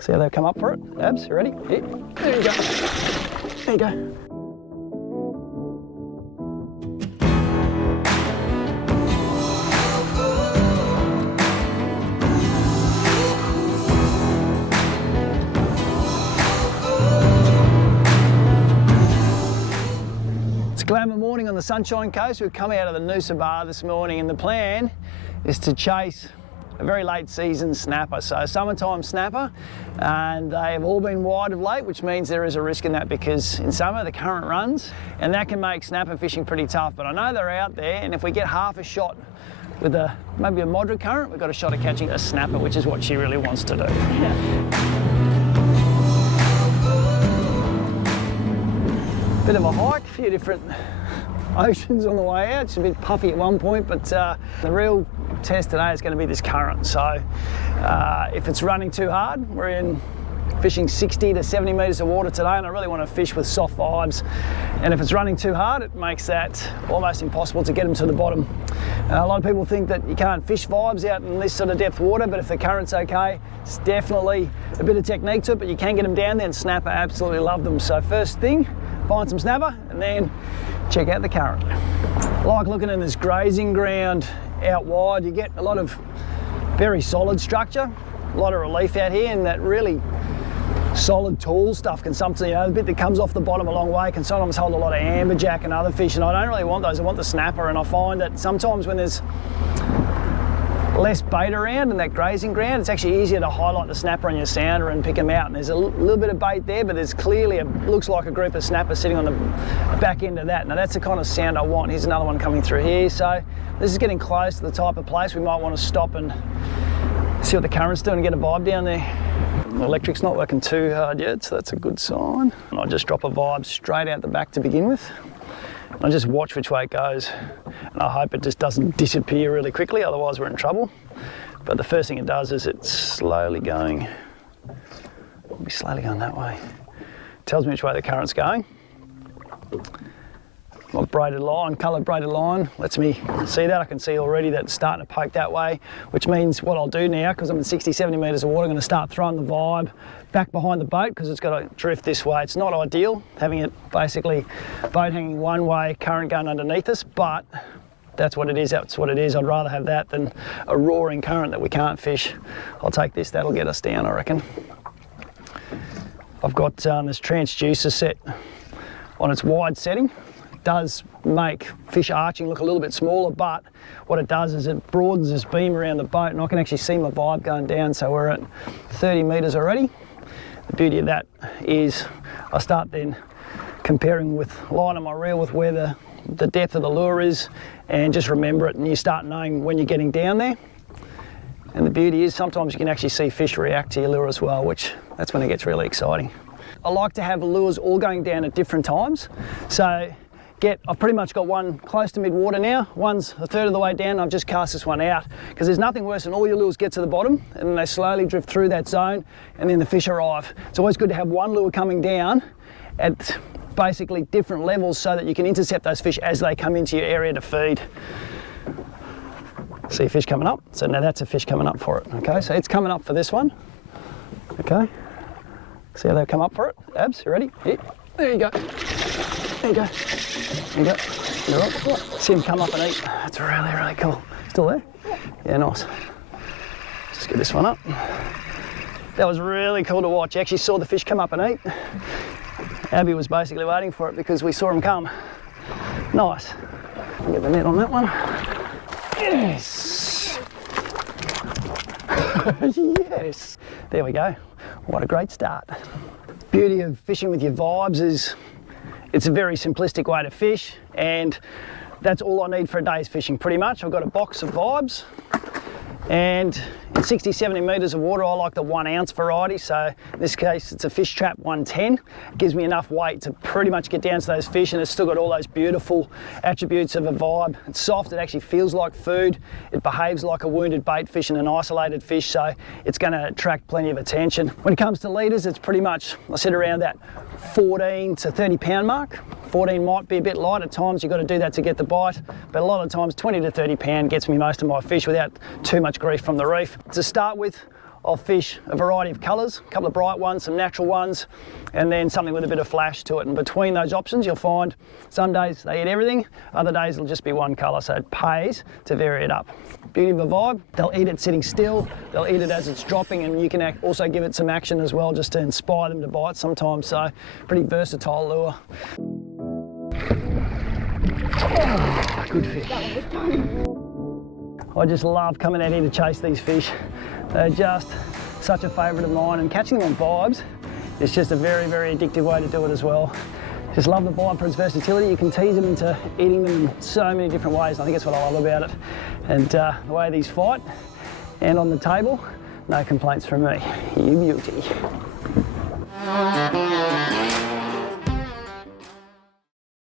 See how they've come up for it? Abs, you ready? Here. There you go. There you go. It's a glamour morning on the Sunshine Coast. We've come out of the Noosa Bar this morning and the plan is to chase a very late season snapper, so summertime snapper, and they have all been wide of late, which means there is a risk in that because in summer the current runs and that can make snapper fishing pretty tough. But I know they're out there, and if we get half a shot with maybe a moderate current, we've got a shot at catching a snapper, which is what she really wants to do. Bit of a hike, a few different oceans on the way out. It's a bit puffy at one point, but the real test today is going to be this current. So if it's running too hard, we're in fishing 60 to 70 metres of water today, and I really want to fish with soft vibes. And if it's running too hard, it makes that almost impossible to get them to the bottom. A lot of people think that you can't fish vibes out in this sort of depth water, but if the current's okay, it's definitely a bit of technique to it, but you can get them down there, and snapper absolutely love them. So first thing, find some snapper and then check out the current. I like looking in this grazing ground out wide. You get a lot of very solid structure, a lot of relief out here, and that really solid tall stuff can sometimes, the bit that comes off the bottom a long way can sometimes hold a lot of amberjack and other fish, and I don't really want those. I want the snapper, and I find that sometimes when there's less bait around in that grazing ground, it's actually easier to highlight the snapper on your sounder and pick them out. And there's a little bit of bait there, but there's clearly looks like a group of snappers sitting on the back end of that. Now that's the kind of sound I want. Here's another one coming through here. So this is getting close to the type of place we might want to stop and see what the current's doing and get a vibe down there. The electric's not working too hard yet, so that's a good sign. And I just drop a vibe straight out the back to begin with. I just watch which way it goes, and I hope it just doesn't disappear really quickly, otherwise we're in trouble. But the first thing it does is it's slowly going, it'll be slowly going that way. It tells me which way the current's going. My braided line, coloured braided line, lets me see that. I can see already that it's starting to poke that way, which means what I'll do now, because I'm in 60, 70 metres of water, I'm going to start throwing the vibe back behind the boat because it's got to drift this way. It's not ideal having it basically boat hanging one way, current going underneath us, but that's what it is. That's what it is. I'd rather have that than a roaring current that we can't fish. I'll take this. That'll get us down, I reckon. I've got this transducer set on its wide setting. Does make fish arching look a little bit smaller, but what it does is it broadens this beam around the boat, and I can actually see my vibe going down. So we're at 30 metres already. The beauty of that is I start then comparing with line on my reel with where the depth of the lure is, and just remember it, and you start knowing when you're getting down there. And the beauty is sometimes you can actually see fish react to your lure as well, which that's when it gets really exciting. I like to have lures all going down at different times. So I've pretty much got one close to mid-water now, one's a third of the way down, I've just cast this one out, because there's nothing worse than all your lures get to the bottom and then they slowly drift through that zone and then the fish arrive. It's always good to have one lure coming down at basically different levels so that you can intercept those fish as they come into your area to feed. See a fish coming up? So now that's a fish coming up for it, okay? So it's coming up for this one, okay? See how they've come up for it? Abs, you ready? Here. There you go. There you go. There you go. You're right. See him come up and eat. That's really, really cool. Still there? Yeah, nice. Just get this one up. That was really cool to watch. You actually saw the fish come up and eat. Abby was basically waiting for it because we saw him come. Nice. I'll get the net on that one. Yes. Yes. There we go. What a great start. Beauty of fishing with your vibes is it's a very simplistic way to fish, and that's all I need for a day's fishing pretty much. I've got a box of vibes, and in 60, 70 metres of water I like the 1 ounce variety, so in this case it's a Fish Trap 110. It gives me enough weight to pretty much get down to those fish, and it's still got all those beautiful attributes of a vibe. It's soft, it actually feels like food, it behaves like a wounded bait fish and an isolated fish, so it's going to attract plenty of attention. When it comes to litres, it's pretty much, I sit around that 14 to 30 pound mark. 14 might be a bit light at times, you've got to do that to get the bite, but a lot of times 20 to 30 pound gets me most of my fish without too much grief from the reef. To start with, I'll fish a variety of colours, a couple of bright ones, some natural ones, and then something with a bit of flash to it. And between those options, you'll find some days they eat everything, other days it'll just be one colour, so it pays to vary it up. Beauty of a vibe, they'll eat it sitting still, they'll eat it as it's dropping, and you can also give it some action as well, just to inspire them to bite sometimes, so pretty versatile lure. Oh, good fish. I just love coming out here to chase these fish. They're just such a favourite of mine, and catching them on vibes is just a very, very addictive way to do it as well. Just love the vibe for its versatility. You can tease them into eating them in so many different ways. I think that's what I love about it. And the way these fight and on the table, no complaints from me. You beauty.